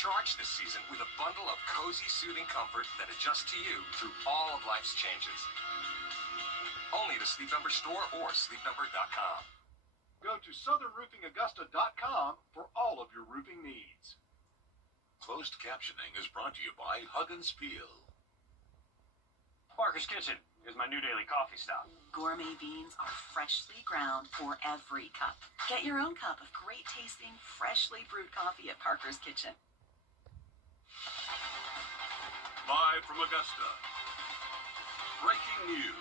Recharge this season with a bundle of cozy, soothing comfort that adjusts to you through all of life's changes. Only at a Sleep Number store or sleepnumber.com. Go to southernroofingaugusta.com for all of your roofing needs. Closed captioning is brought to you by Hug and Spiel. Parker's Kitchen is my new daily coffee stop. Gourmet beans are freshly ground for every cup. Get your own cup of great tasting, freshly brewed coffee at Parker's Kitchen. Live from Augusta. Breaking news.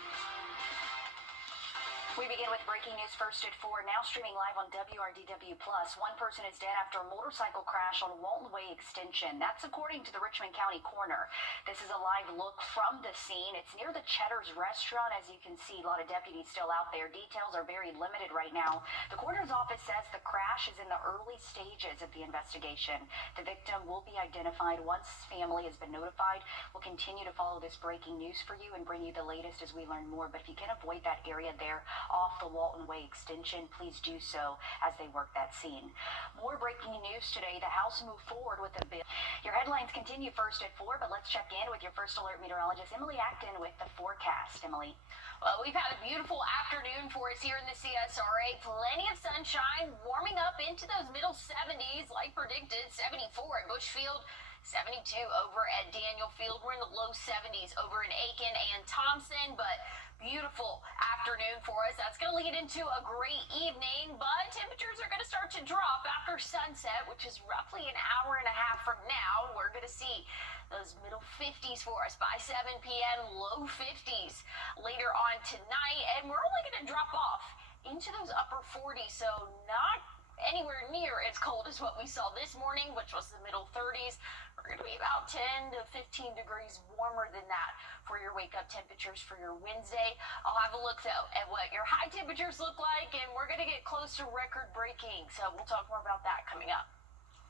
We begin with breaking news first at 4. Now streaming live on Wrdw+. One person is dead after a motorcycle crash on Walton Way Extension. That's according to the Richmond County Coroner. This is a live look from the scene. It's near the Cheddar's restaurant. As you can see, a lot of deputies still out there. Details are very limited right now. The coroner's office says the crash is in the early stages of the investigation. The victim will be identified once family has been notified. We'll continue to follow this breaking news for you and bring you the latest as we learn more. But if you can avoid that area there off the Walton Way Extension, please do so as they work that scene. More breaking news today. The House moved forward with a bill. Your headlines continue first at 4, but let's check in with your first alert meteorologist, Emily Acton, with the forecast. Emily. Well, we've had a beautiful afternoon for us here in the CSRA. Plenty of sunshine, warming up into those middle 70s like predicted. 74 at Bushfield, 72 over at Daniel Field. We're in the low 70s over in Aiken and Thompson, but beautiful afternoon for us. That's going to lead into a great evening, but temperatures are going to start to drop after sunset, which is roughly an hour and a half from now. We're going to see those middle 50s for us by 7 p.m., low 50s later on tonight, and we're only going to drop off into those upper 40s, so not anywhere near as cold as what we saw this morning, which was the middle 30s. We're going to be about 10 to 15 degrees warmer than that for your wake-up temperatures for your Wednesday. I'll have a look, though, at what your high temperatures look like, and we're going to get close to record-breaking, so we'll talk more about that coming up.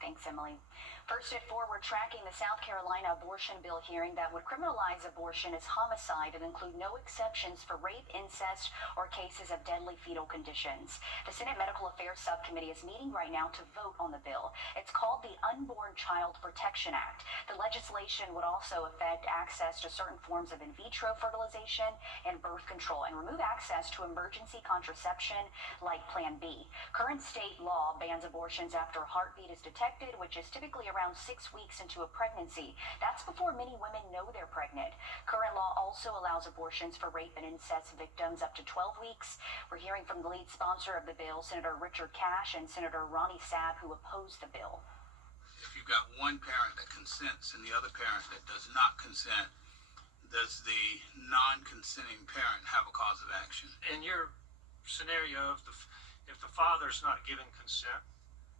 Thanks, Emily. First at 4, we're tracking the South Carolina abortion bill hearing that would criminalize abortion as homicide and include no exceptions for rape, incest, or cases of deadly fetal conditions. The Senate Medical Affairs Subcommittee is meeting right now to vote on the bill. It's called the Unborn Child Protection Act. The legislation would also affect access to certain forms of in vitro fertilization and birth control and remove access to emergency contraception like Plan B. Current state law bans abortions after a heartbeat is detected, which is typically around 6 weeks into a pregnancy. That's before many women know they're pregnant. Current law also allows abortions for rape and incest victims up to 12 weeks. We're hearing from the lead sponsor of the bill, Senator Richard Cash, and Senator Ronnie Sabb, who opposed the bill. If you've got one parent that consents and the other parent that does not consent, does the non-consenting parent have a cause of action? In your scenario, if the father's not giving consent,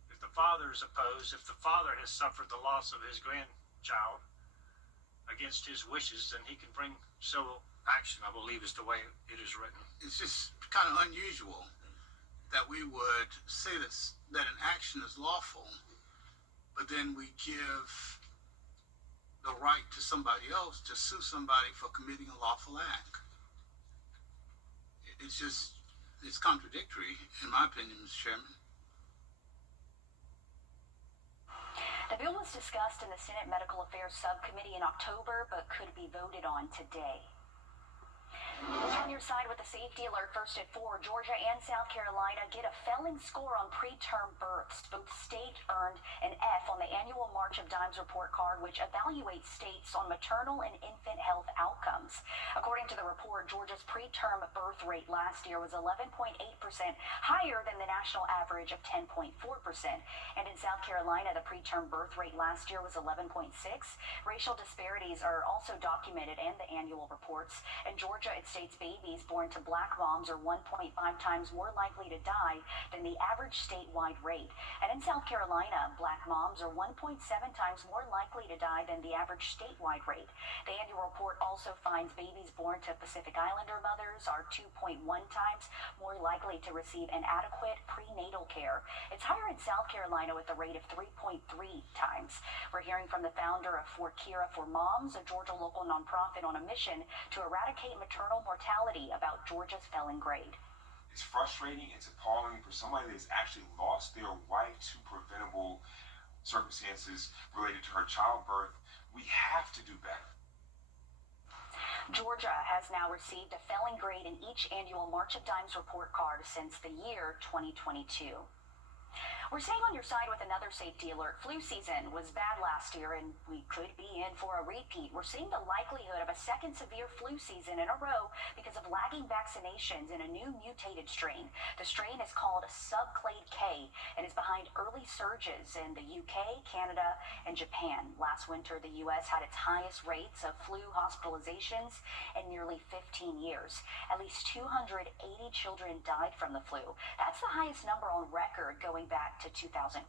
if the father is opposed, if the father has suffered the loss of his grandchild against his wishes, then he can bring civil action, I believe is the way it is written. It's just kind of unusual that we would say that an action is lawful, but then we give the right to somebody else to sue somebody for committing a lawful act. It's contradictory, in my opinion, Mr. Chairman. The bill was discussed in the Senate Medical Affairs Subcommittee in October, but could be voted on today. We're on your side with a safety alert first at 4. Georgia and South Carolina get a failing score on preterm births. Both states earned an F on the annual March of Dimes report card, which evaluates states on maternal and infant health outcomes. According to the report, Georgia's preterm birth rate last year was 11.8% higher than the national average of 10.4%. And in South Carolina, the preterm birth rate last year was 11.6. Racial disparities are also documented in the annual reports. In Georgia, it states babies born to black moms are 1.5 times more likely to die than the average statewide rate. And in South Carolina, black moms are 1.7 times more likely to die than the average statewide rate. The annual report also finds babies born to Pacific Islander mothers are 2.1 times more likely to receive inadequate prenatal care. It's higher in South Carolina with a rate of 3.3 times. We're hearing from the founder of For Kira for Moms, a Georgia local nonprofit on a mission to eradicate maternal mortality, about Georgia's failing grade. It's frustrating, it's appalling for somebody that's actually lost their wife to preventable circumstances related to her childbirth. We have to do better. Georgia has now received a failing grade in each annual March of Dimes report card since the year 2022. We're staying on your side with another safety alert. Flu season was bad last year, and we could be in for a repeat. We're seeing the likelihood of a second severe flu season in a row because of lagging vaccinations in a new mutated strain. The strain is called subclade K and is behind early surges in the UK, Canada, and Japan. Last winter, the U.S. had its highest rates of flu hospitalizations in nearly 15 years. At least 280 children died from the flu. That's the highest number on record going back to 2004.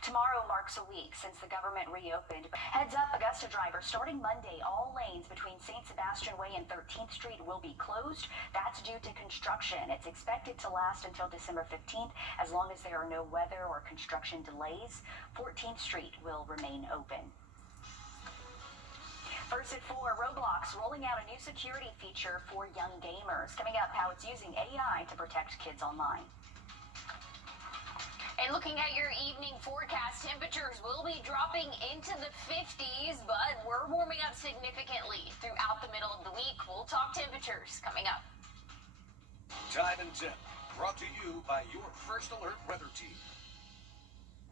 Tomorrow marks a week since the government reopened. Heads up, Augusta drivers, starting Monday, all lanes between St. Sebastian Way and 13th Street will be closed. That's due to construction. It's expected to last until December 15th, as long as there are no weather or construction delays. 14th Street will remain open. First at 4, Roblox rolling out a new security feature for young gamers. Coming up, how it's using AI to protect kids online. And looking at your evening forecast, temperatures will be dropping into the 50s, but we're warming up significantly throughout the middle of the week. We'll talk temperatures coming up. Time and Temp, brought to you by your First Alert weather team.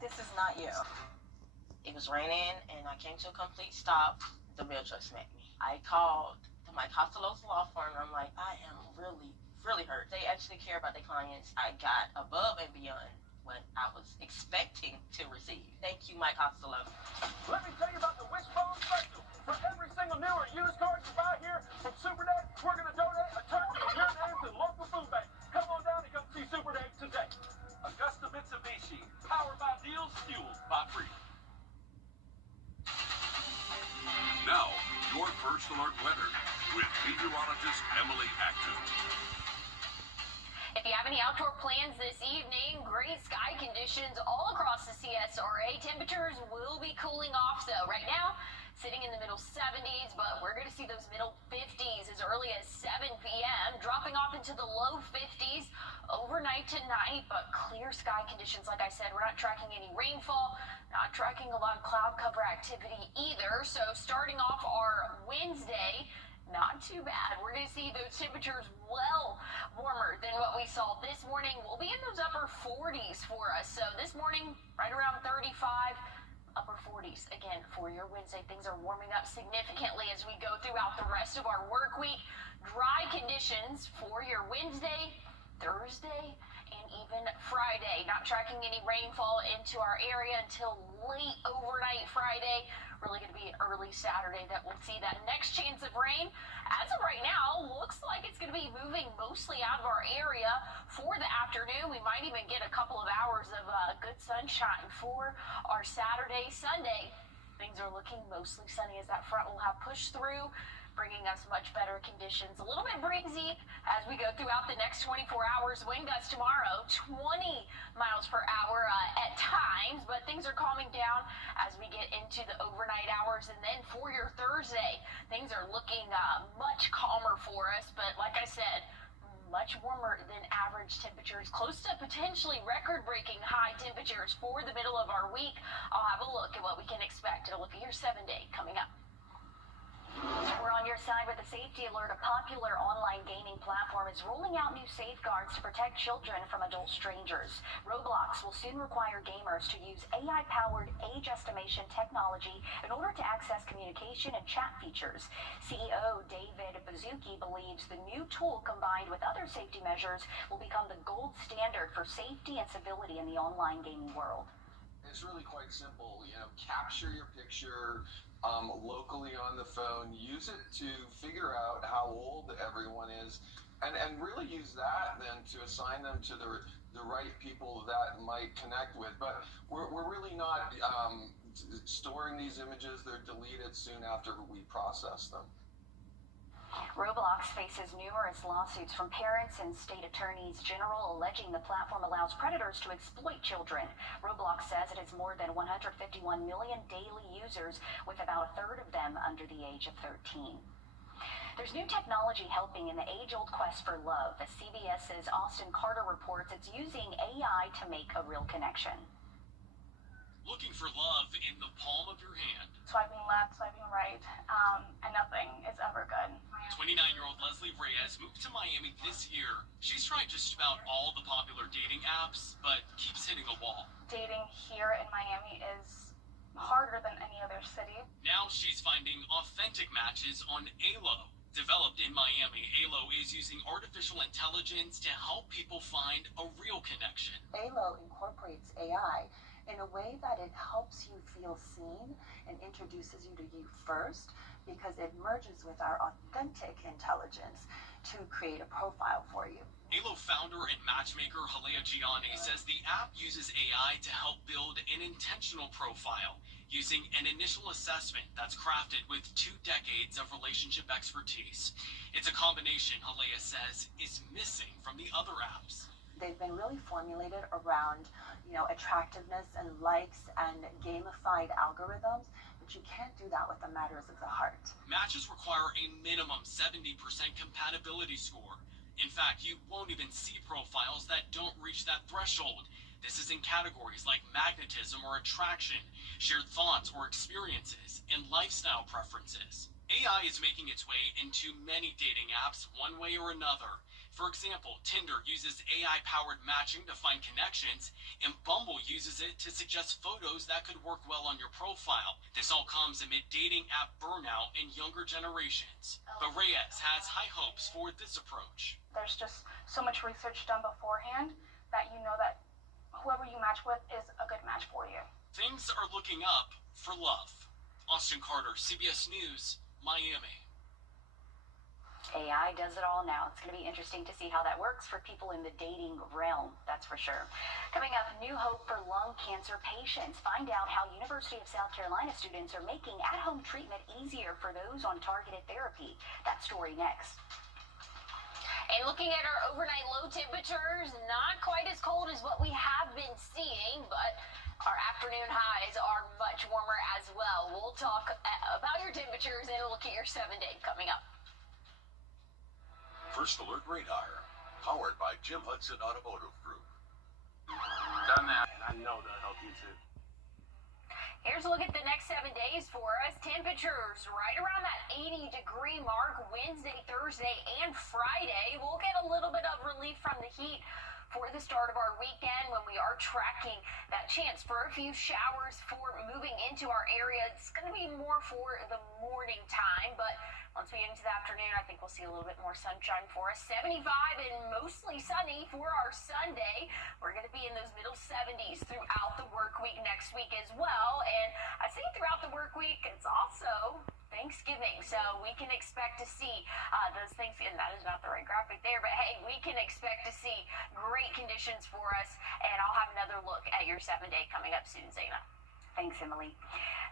This is not you. It was raining, and I came to a complete stop. The mail truck smacked me. I called the Mike Costello's law firm, and I'm like, I am really hurt. They actually care about their clients. I got above and beyond what I was expecting to receive. Thank you, Mike Costello. Let me tell you about the Wishbone Special. For every single new or used car you buy here from Super Dave, we're going to donate a turkey in your name to the local food bank. Come on down and come see Super Dave today. Augusta Mitsubishi, powered by deals, fueled by freedom. Now, your First Alert weather with meteorologist Emily Acton. If you have any outdoor plans this evening, great sky conditions all across the CSRA. Temperatures will be cooling off, though. Right now, sitting in the middle 70s, but we're going to see those middle 50s as early as 7 p.m., dropping off into the low 50s overnight tonight, but clear sky conditions. Like I said, we're not tracking any rainfall, not tracking a lot of cloud cover activity either. So starting off our Wednesday, not too bad. We're going to see those temperatures well warmer than what we saw this morning. We'll be in those upper 40s for us. So this morning, right around 35, upper 40s. Again, for your Wednesday, things are warming up significantly as we go throughout the rest of our work week. Dry conditions for your Wednesday, Thursday, and even Friday. Not tracking any rainfall into our area until late overnight Friday. Really going to be an early Saturday that we'll see that next chance of rain. As of right now, looks like it's going to be moving mostly out of our area for the afternoon. We might even get a couple of hours of good sunshine for our Saturday, Sunday. Things are looking mostly sunny as that front will have pushed through, bringing us much better conditions. A little bit breezy as we go throughout the next 24 hours. Wind gusts tomorrow, 20 miles per hour at times, but things are calming down as we get into the overnight hours. And then for your Thursday, things are looking much calmer for us. But like I said, much warmer than average temperatures, close to potentially record-breaking high temperatures for the middle of our week. I'll have a look at what we can expect and a look at your 7-day coming up. We're on your side with a safety alert. A popular online gaming platform is rolling out new safeguards to protect children from adult strangers. Roblox will soon require gamers to use AI-powered age estimation technology in order to access communication and chat features. CEO David Bazuki believes the new tool, combined with other safety measures, will become the gold standard for safety and civility in the online gaming world. It's really quite simple. Capture your picture locally on the phone, use it to figure out how old everyone is, and really use that then to assign them to the right people that might connect with. But we're really not storing these images. They're deleted soon after we process them. Roblox faces numerous lawsuits from parents and state attorneys general alleging the platform allows predators to exploit children. Roblox says it has more than 151 million daily users, with about a third of them under the age of 13. There's new technology helping in the age-old quest for love. As CBS's Austin Carter reports, it's using AI to make a real connection. for love in the palm of your hand. Swiping left, swiping right, and nothing is ever good. 29-year-old Leslie Reyes moved to Miami this year. She's tried just about all the popular dating apps, but keeps hitting a wall. Dating here in Miami is harder than any other city. Now she's finding authentic matches on ALO. Developed in Miami, ALO is using artificial intelligence to help people find a real connection. ALO incorporates AI in a way that it helps you feel seen and introduces you to you first, because it merges with our authentic intelligence to create a profile for you. ALO founder and matchmaker Halea Gianni says the app uses AI to help build an intentional profile using an initial assessment that's crafted with 2 decades of relationship expertise. It's a combination, Halea says, is missing from the other apps. They've been really formulated around, attractiveness and likes and gamified algorithms, but you can't do that with the matters of the heart. Matches require a minimum 70% compatibility score. In fact, you won't even see profiles that don't reach that threshold. This is in categories like magnetism or attraction, shared thoughts or experiences, and lifestyle preferences. AI is making its way into many dating apps one way or another. For example, Tinder uses AI-powered matching to find connections, and Bumble uses it to suggest photos that could work well on your profile. This all comes amid dating app burnout in younger generations. But Reyes has high hopes for this approach. There's just so much research done beforehand that you know that whoever you match with is a good match for you. Things are looking up for love. Austin Carter, CBS News, Miami. AI does it all now. It's going to be interesting to see how that works for people in the dating realm, that's for sure. Coming up, new hope for lung cancer patients. Find out how University of South Carolina students are making at-home treatment easier for those on targeted therapy. That story next. And looking at our overnight low temperatures, not quite as cold as what we have been seeing, but our afternoon highs are much warmer as well. We'll talk about your temperatures and look at your 7-day coming up. First Alert Radar, powered by Jim Hudson Automotive Group. Done that, and I know that'll help you too. Here's a look at the next 7 days for us. Temperatures right around that 80-degree mark Wednesday, Thursday, and Friday. We'll get a little bit of relief from the heat for the start of our weekend when we are tracking that chance for a few showers for moving into our area. It's going to be more for the morning time, but once we get into the afternoon, I think we'll see a little bit more sunshine for us. 75 and mostly sunny for our Sunday. We're going to be in those middle 70s throughout the work week next week as well. And I say throughout the work week, it's also Thanksgiving, so we can expect to see those things, and that is not the right graphic there, but hey, we can expect to see great conditions for us, and I'll have another look at your 7-day coming up soon, Zaina. Thanks, Emily.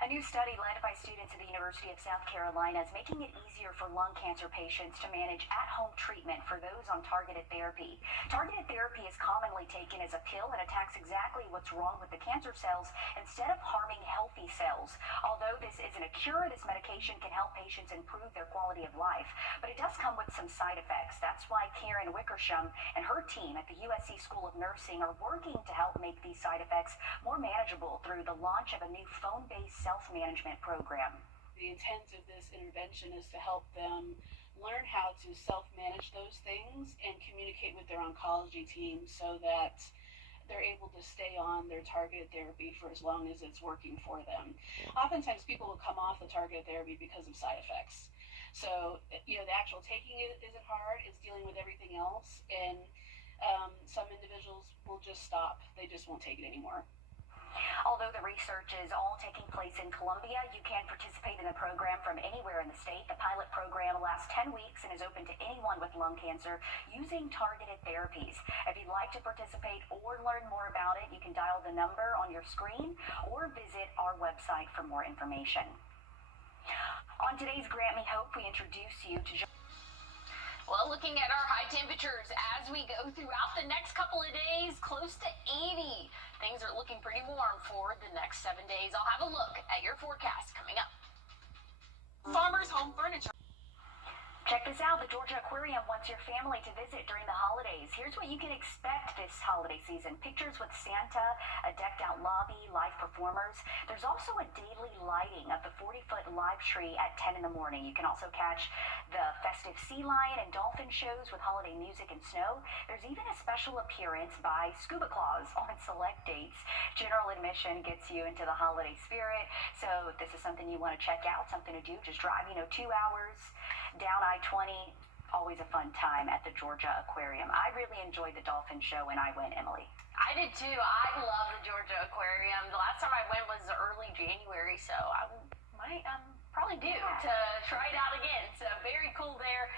A new study led by students at the University of South Carolina is making it easier for lung cancer patients to manage at-home treatment for those on targeted therapy. Targeted therapy is commonly taken as a pill and attacks exactly what's wrong with the cancer cells instead of harming healthy cells. Although this isn't a cure, this medication can help patients improve their quality of life. But it does come with some side effects. That's why Karen Wickersham and her team at the USC School of Nursing are working to help make these side effects more manageable through the launch of a new phone-based self-management program. The intent of this intervention is to help them learn how to self-manage those things and communicate with their oncology team so that they're able to stay on their targeted therapy for as long as it's working for them. Oftentimes people will come off the targeted therapy because of side effects. So, the actual taking it isn't hard, it's dealing with everything else, and some individuals will just stop. They just won't take it anymore. Although the research is all taking place in Columbia, you can participate in the program from anywhere in the state. The pilot program lasts 10 weeks and is open to anyone with lung cancer using targeted therapies. If you'd like to participate or learn more about it, you can dial the number on your screen or visit our website for more information. On today's Grant Me Hope, we introduce you to... Well, looking at our high temperatures as we go throughout the next couple of days, close to 80. Things are looking pretty warm for the next 7 days. I'll have a look at your forecast coming up. Farmers Home Furniture. Check this out. The Georgia Aquarium wants your family to visit during the holidays. Here's what you can expect this holiday season. Pictures with Santa, a decked-out lobby, live performers. There's also a daily lighting of the 40-foot live tree at 10 in the morning. You can also catch the festive sea lion and dolphin shows with holiday music and snow. There's even a special appearance by Scuba Claus on select dates. General admission gets you into the holiday spirit. So if this is something you want to check out, something to do, just drive, 2 hours down I-20. Always a fun time at the Georgia Aquarium. I really enjoyed the dolphin show when I went, Emily. I did too. I love the Georgia Aquarium. The last time I went was early January, so I might probably do to try it out again. So very cool there.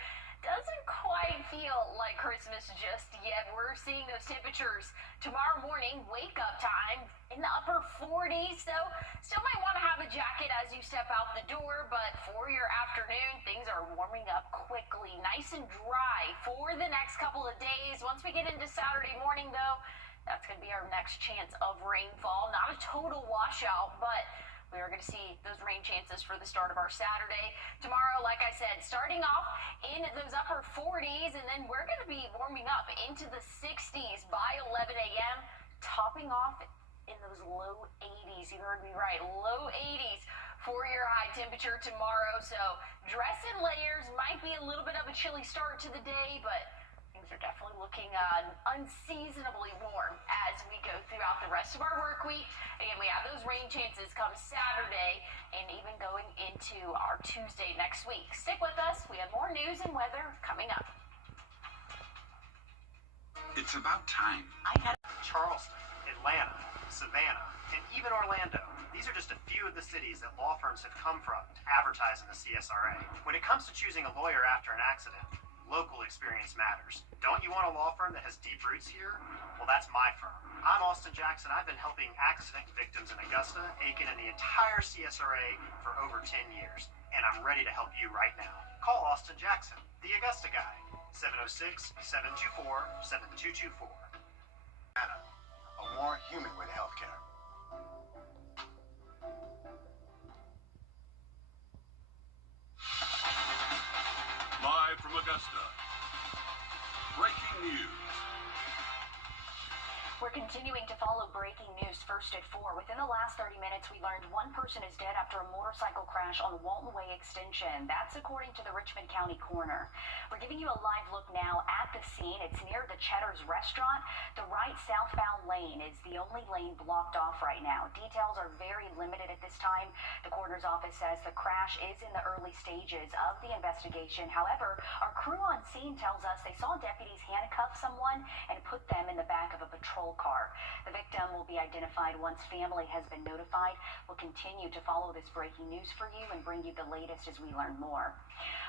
Doesn't quite feel like Christmas just yet. We're seeing those temperatures tomorrow morning, wake up time in the upper 40s. So still might want to have a jacket as you step out the door, but for your afternoon, things are warming up quickly, nice and dry for the next couple of days. Once we get into Saturday morning, though, that's going to be our next chance of rainfall. Not a total washout, but we are going to see those rain chances for the start of our Saturday. Tomorrow, like I said, starting off in those upper 40s, and then we're going to be warming up into the 60s by 11 a.m., topping off in those low 80s. You heard me right, low 80s for your high temperature tomorrow. So dress in layers. Might be a little bit of a chilly start to the day, but things are definitely looking unseasonably warm as we go throughout the rest of our work week. Again, we have those rain chances come Saturday and even going into our Tuesday next week. Stick with us. We have more news and weather coming up. It's about time. Charleston, Atlanta, Savannah, and even Orlando. These are just a few of the cities that law firms have come from to advertise in the CSRA. When it comes to choosing a lawyer after an accident, local experience matters. Don't you want a law firm that has deep roots here? Well, that's my firm. I'm Austin Jackson. I've been helping accident victims in Augusta, Aiken, and the entire CSRA for over 10 years. And I'm ready to help you right now. Call Austin Jackson, the Augusta guy, 706-724-7224. A more human way to healthcare. Live from Augusta. Breaking news. We're continuing to follow breaking news first at 4. Within the last 30 minutes, we learned one person is dead after a motorcycle crash on Walton Way Extension. That's according to the Richmond County Coroner. We're giving you a live look now at the scene. It's near the Cheddar's restaurant. The right southbound lane is the only lane blocked off right now. Details are very limited at this time. The coroner's office says the crash is in the early stages of the investigation. However, our crew on scene tells us they saw deputies handcuff someone and put them in the back of a patrol car. The victim will be identified once family has been notified. We'll continue to follow this breaking news for you and bring you the latest as we learn more.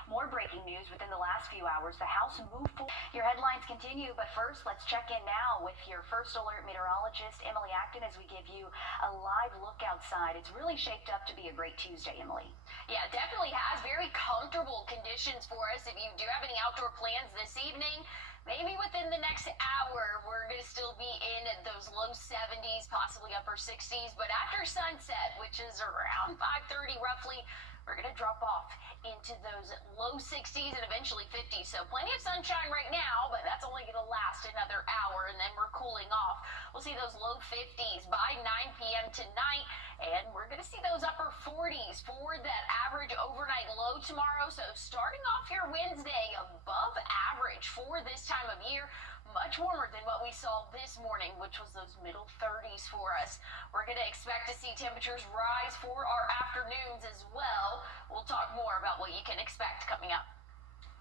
More breaking news within the last few hours. The House moved forward. Your headlines continue, but first, let's check in now with your first alert meteorologist, Emily Acton, as we give you a live look outside. It's really shaped up to be a great Tuesday, Emily. Yeah, definitely has very comfortable conditions for us. If you do have any outdoor plans this evening, maybe within the next hour, we're going to still be in those low 70s, possibly upper 60s. But after sunset, which is around 5:30 roughly, we're going to drop off into those low 60s and eventually 50s. So plenty of sunshine right now, but that's only going to last another hour, and then we're cooling off. We'll see those low 50s by 9 p.m. tonight, and we're going to see those upper 40s for that average overnight low tomorrow. So starting off your Wednesday above average for this time of year. Much warmer than what we saw this morning, which was those middle 30s for us. We're going to expect to see temperatures rise for our afternoons as well. We'll talk more about what you can expect coming up.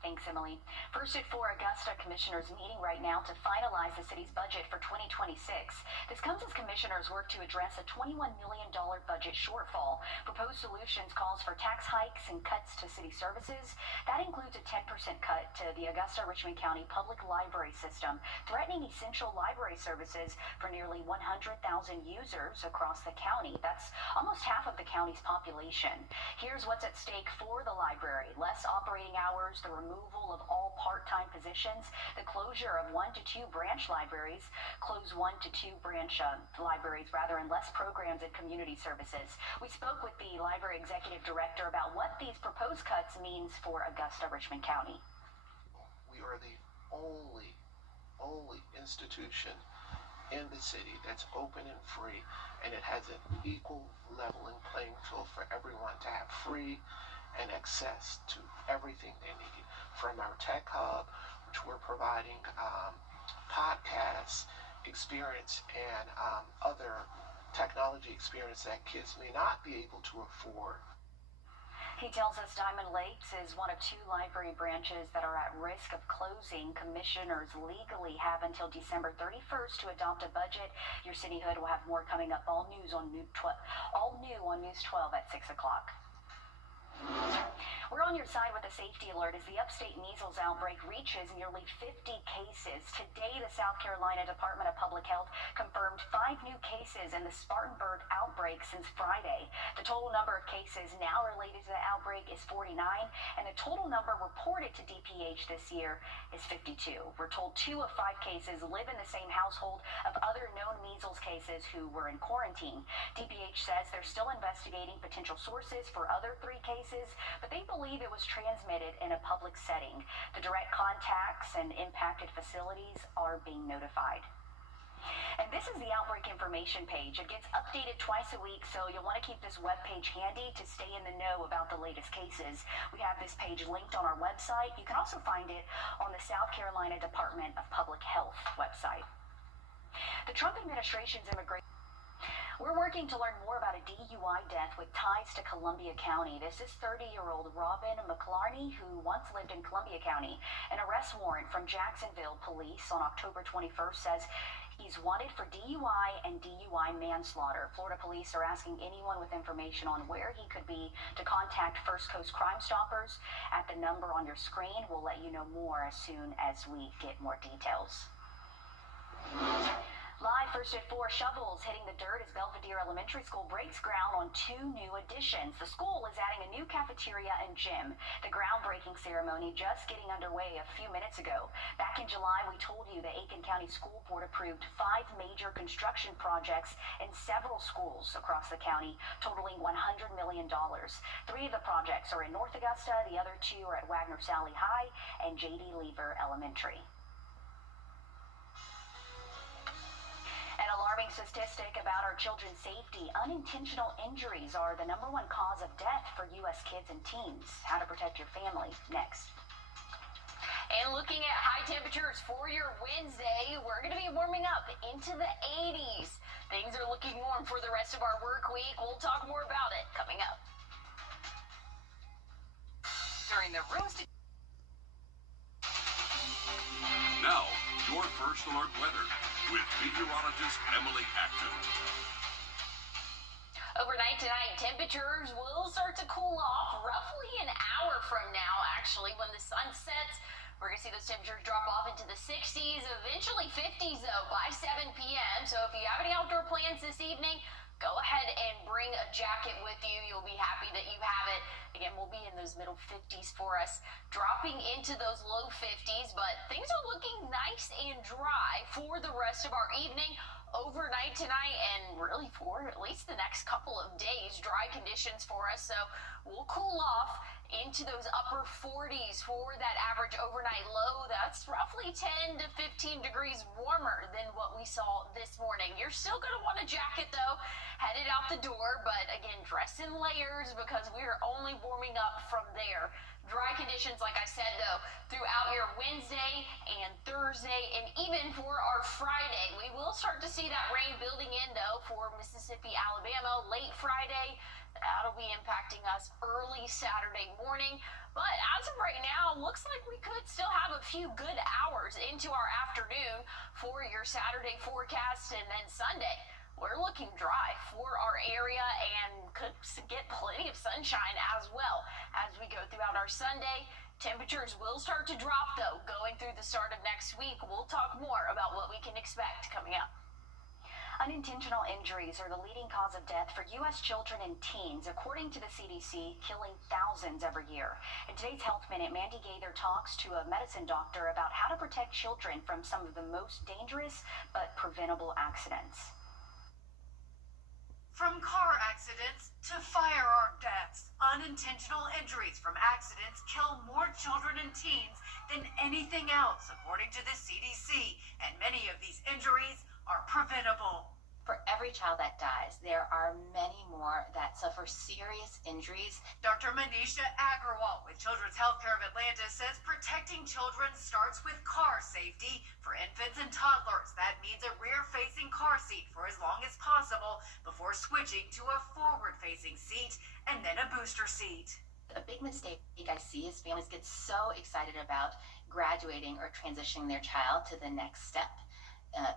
Thanks, Emily. First at 4, Augusta commissioners meeting right now to finalize the city's budget for 2026. This comes as commissioners work to address a $21 million budget shortfall. Proposed solutions calls for tax hikes and cuts to city services. That includes a 10% cut to the Augusta-Richmond County public library system, threatening essential library services for nearly 100,000 users across the county. That's almost half of the county's population. Here's what's at stake for the library: less operating hours, the removal removal of all part-time positions, the closure of 1 to 2 branch libraries, close 1 to 2 branch libraries and less programs and community services. We spoke with the library executive director about what these proposed cuts means for Augusta Richmond County. We are the only institution in the city that's open and free, and it has an equal leveling playing field for everyone to have free and access to everything they need, from our tech hub, which we're providing podcasts experience and other technology experience that kids may not be able to afford. He tells us Diamond Lakes is one of 2 library branches that are at risk of closing. Commissioners legally have until December 31st to adopt a budget. Your cityhood will have more coming up. All new on News 12 at 6 o'clock. We're on your side with a safety alert as the upstate measles outbreak reaches nearly 50 cases. Today, the South Carolina Department of Public Health confirmed 5 new cases in the Spartanburg outbreak since Friday. The total number of cases now related to the outbreak is 49, and the total number reported to DPH this year is 52. We're told 2 of 5 cases live in the same household of other known measles cases who were in quarantine. DPH says they're still investigating potential sources for other 3 cases, but they believe it was transmitted in a public setting. The direct contacts and impacted facilities are being notified. And this is the outbreak information page. It gets updated twice a week, so you'll want to keep this webpage handy to stay in the know about the latest cases. We have this page linked on our website. You can also find it on the South Carolina Department of Public Health website. The Trump administration's immigration. We're working to learn more about a DUI death with ties to Columbia County. This is 30-year-old Robin McClarney, who once lived in Columbia County. An arrest warrant from Jacksonville police on October 21st says he's wanted for DUI and DUI manslaughter. Florida police are asking anyone with information on where he could be to contact First Coast Crime Stoppers at the number on your screen. We'll let you know more as soon as we get more details. Live first at 4, shovels hitting the dirt as Belvedere Elementary School breaks ground on 2 new additions. The school is adding a new cafeteria and gym. The groundbreaking ceremony just getting underway a few minutes ago. Back in July, we told you the Aiken County School Board approved 5 major construction projects in several schools across the county, totaling $100 million. 3 of the projects are in North Augusta. The other 2 are at Wagner-Sally High and J.D. Lever Elementary. An alarming statistic about our children's safety. Unintentional injuries are the #1 cause of death for U.S. kids and teens. How to protect your family, next. And looking at high temperatures for your Wednesday, we're going to be warming up into the 80s. Things are looking warm for the rest of our work week. We'll talk more about it coming up. During the roasted. Now, your first alert weather with meteorologist Emily Acton. Overnight tonight, temperatures will start to cool off roughly an hour from now, actually, when the sun sets. We're going to see those temperatures drop off into the 60s, eventually 50s, though, by 7 p.m. So if you have any outdoor plans this evening, go ahead and bring a jacket with you. You'll be happy that you have it. Again, we'll be in those middle 50s for us, dropping into those low 50s, but things are looking nice and dry for the rest of our evening. Overnight tonight and really for at least the next couple of days, dry conditions for us, so we'll cool off into those upper 40s for that average overnight low. That's roughly 10 to 15 degrees warmer than what we saw this morning. You're still going to want a jacket, though, headed out the door, but again, dress in layers because we're only warming up from there. Dry conditions, like I said, though, throughout your Wednesday and Thursday, and even for our Friday. We will start to see that rain building in, though, for Mississippi, Alabama, late Friday. That'll be impacting us early Saturday morning. But as of right now, looks like we could still have a few good hours into our afternoon for your Saturday forecast, and then Sunday. We're looking dry for our area and could get plenty of sunshine as well as we go throughout our Sunday. Temperatures will start to drop, though, going through the start of next week. We'll talk more about what we can expect coming up. Unintentional injuries are the leading cause of death for U.S. children and teens, according to the CDC, killing thousands every year. In today's Health Minute, Mandy Gaither talks to a medicine doctor about how to protect children from some of the most dangerous but preventable accidents. From car accidents to firearm deaths, unintentional injuries from accidents kill more children and teens than anything else, according to the CDC, and many of these injuries are preventable. For every child that dies, there are many more that suffer serious injuries. Dr. Manisha Agarwal with Children's Healthcare of Atlanta says protecting children starts with car safety. For infants and toddlers, that means a rear-facing car seat for as long as possible before switching to a forward-facing seat and then a booster seat. A big mistake I see is families get so excited about graduating or transitioning their child to the next step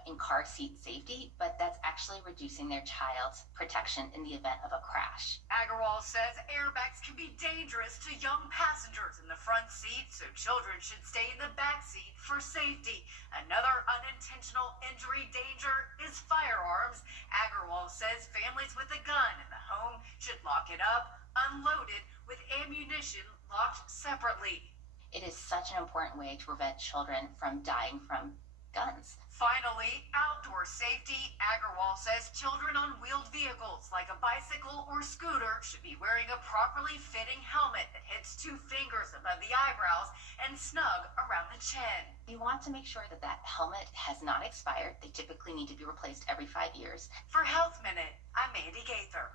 in car seat safety, but that's actually reducing their child's protection in the event of a crash. Agarwal says airbags can be dangerous to young passengers in the front seat, so children should stay in the back seat for safety. Another unintentional injury danger is firearms. Agarwal says families with a gun in the home should lock it up, unload it, with ammunition locked separately. It is such an important way to prevent children from dying from guns. Finally, outdoor safety. Agarwal says children on wheeled vehicles like a bicycle or scooter should be wearing a properly fitting helmet that hits 2 fingers above the eyebrows and snug around the chin. You want to make sure that that helmet has not expired. They typically need to be replaced every 5 years. For Health Minute, I'm Mandy Gaither.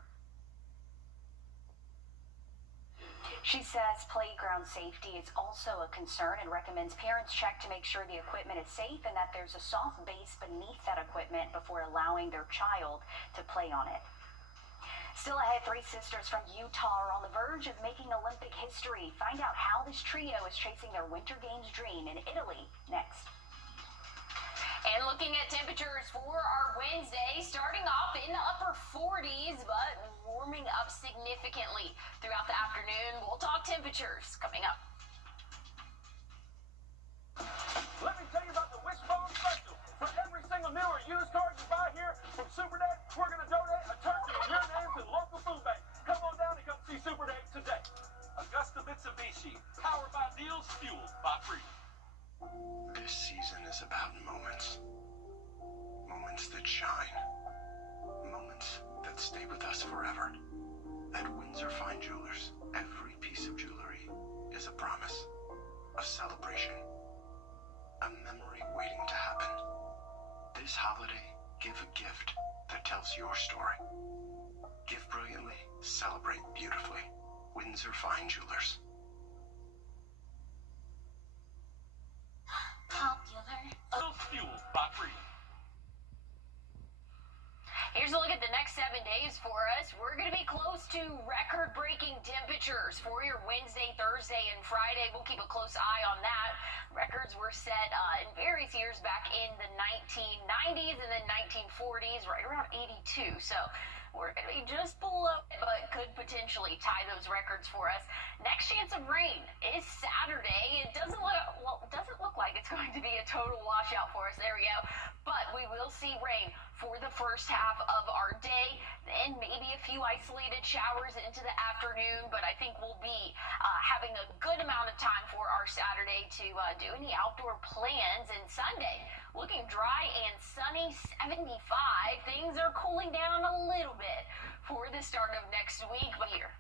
She says playground safety is also a concern and recommends parents check to make sure the equipment is safe and that there's a soft base beneath that equipment before allowing their child to play on it. Still ahead, 3 sisters from Utah are on the verge of making Olympic history. Find out how this trio is chasing their Winter Games dream in Italy next. And looking at temperatures for our Wednesday, starting off in the upper 40s, but warming up significantly throughout the afternoon. We'll talk temperatures coming up. Let me tell you about the Wishbone Special. For every single new or used car you buy here from Super Day, we're going to donate a turkey in your name to the local food bank. Come on down and come see Super Day today. Augusta Mitsubishi, powered by deals, fueled by freedom. This season is about moments. Moments that shine. Moments that stay with us forever. At Windsor Fine Jewelers, every piece of jewelry is a promise, a celebration, a memory waiting to happen. This holiday, give a gift that tells your story. Give brilliantly, celebrate beautifully. Windsor Fine Jewelers. Popular. Fueled by freedom. Here's a look at the next 7 days for us. We're going to be close to record-breaking temperatures for your Wednesday, Thursday, and Friday. We'll keep a close eye on that. Records were set in various years back in the 1990s and then 1940s, right around 82. So we're going to be just below it, but could potentially tie those records for us. Next chance of rain is Saturday. It doesn't look like it's going to be a total washout for us. There we go. But we will see rain for the first half of our day, then maybe a few isolated showers into the afternoon, but I think we'll be having a good amount of time for our Saturday to do any outdoor plans. And Sunday, looking dry and sunny, 75. Things are cooling down a little bit for the start of next week, but here.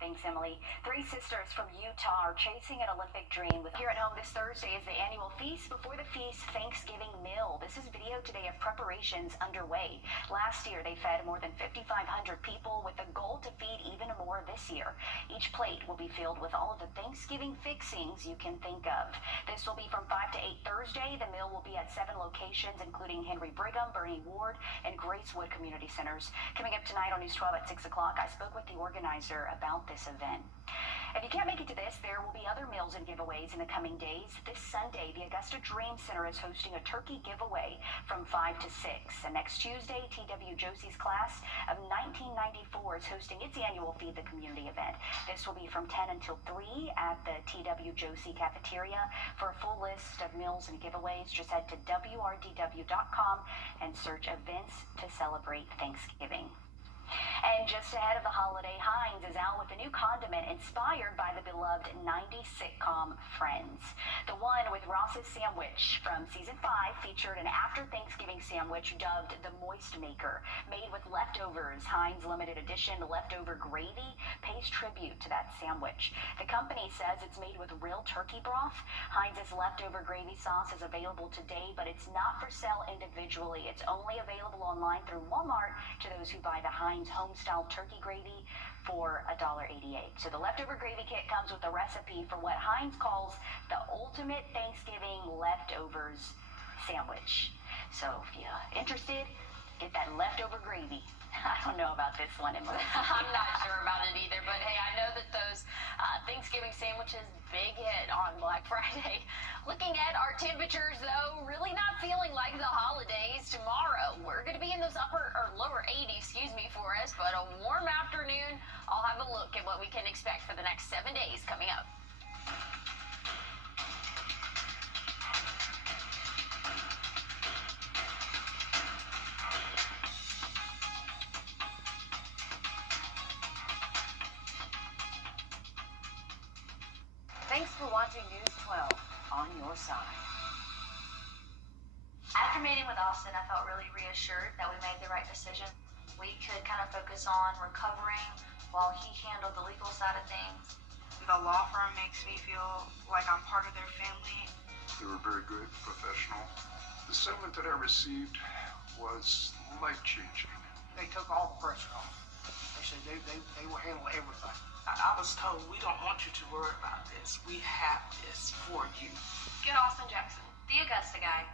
Thanks, Emily. 3 sisters from Utah are chasing an Olympic dream. Here at home this Thursday is the annual Feast Before the Feast Thanksgiving Meal. This is video today of preparations underway. Last year, they fed more than 5,500 people with the goal to feed even more this year. Each plate will be filled with all of the Thanksgiving fixings you can think of. This will be from 5 to 8 Thursday. The meal will be at 7 locations, including Henry Brigham, Bernie Ward, and Gracewood Community Centers. Coming up tonight on News 12 at 6 o'clock, I spoke with the organizer about this event. If you can't make it to this, there will be other meals and giveaways in the coming days. This Sunday, the Augusta Dream Center is hosting a turkey giveaway from 5 to 6. And next Tuesday, TW Josie's class of 1994 is hosting its annual Feed the Community event. This will be from 10 until 3 at the TW Josie cafeteria. For a full list of meals and giveaways, just head to wrdw.com and search events to celebrate Thanksgiving. And just ahead of the holiday, Heinz is out with a new condiment inspired by the beloved 90s sitcom Friends. The one with Ross's sandwich from season 5 featured an after Thanksgiving sandwich dubbed the Moist Maker. Made with leftovers, Heinz limited edition leftover gravy pays tribute to that sandwich. The company says it's made with real turkey broth. Heinz's leftover gravy sauce is available today, but it's not for sale individually. It's only available online through Walmart to those who buy the Heinz home-style turkey gravy for $1.88. So the leftover gravy kit comes with a recipe for what Heinz calls the ultimate Thanksgiving leftovers sandwich. So if you're interested, get that leftover gravy. I don't know about this one, Emily. I'm not sure about it either, but hey, I know that those Thanksgiving sandwiches, big hit on Black Friday. Looking at our temperatures, though, really not feeling like the holidays. Tomorrow, we're going to be in those upper or lower 80s, for us, but a warm afternoon. I'll have a look at what we can expect for the next 7 days coming up. Thanks for watching News 12 on your side. After meeting with Austin, I felt really reassured that we made the right decision. We could kind of focus on recovering while he handled the legal side of things. The law firm makes me feel like I'm part of their family. They were very good, professional. The settlement that I received was life-changing. They took all the pressure off. They said they will handle everything. I was told, we don't want you to worry about this. We have this for you. Get Austin Jackson, the Augusta guy.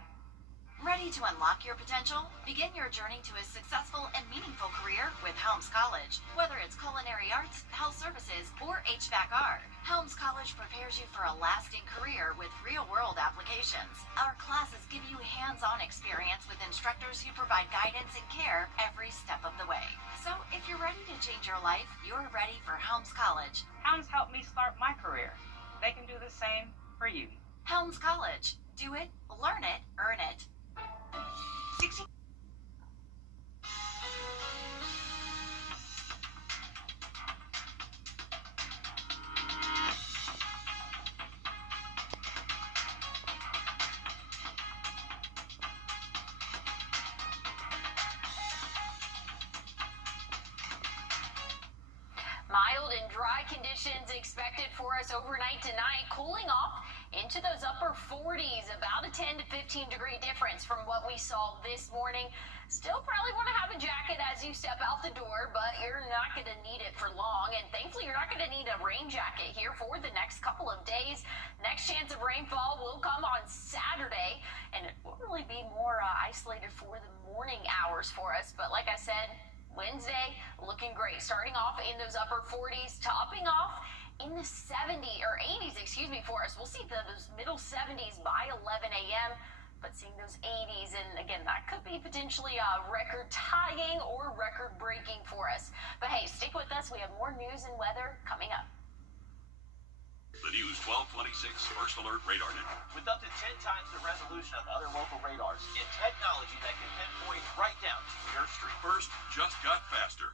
Ready to unlock your potential? Begin your journey to a successful and meaningful career with Helms College. Whether it's culinary arts, health services, or HVAC/R, Helms College prepares you for a lasting career with real-world applications. Our classes give you hands-on experience with instructors who provide guidance and care every step of the way. So if you're ready to change your life, you're ready for Helms College. Helms helped me start my career. They can do the same for you. Helms College. Do it, learn it, earn it. 60. Mild and dry conditions expected for us overnight tonight, cooling off into those upper 40s, about a 10 to 15 degree difference from what we saw this morning. Still probably want to have a jacket as you step out the door, but you're not going to need it for long. And thankfully, you're not going to need a rain jacket here for the next couple of days. Next chance of rainfall will come on Saturday, and it will really be more isolated for the morning hours for us. But like I said, Wednesday looking great, starting off in those upper 40s, topping off in the 80s, for us. We'll see those middle 70s by 11 a.m., but seeing those 80s, and again, that could be potentially record-tying or record-breaking for us. But hey, stick with us. We have more news and weather coming up. The News 1226 First Alert Radar Net. With up to 10 times the resolution of other local radars and technology that can pinpoint right down to your street. First just got faster.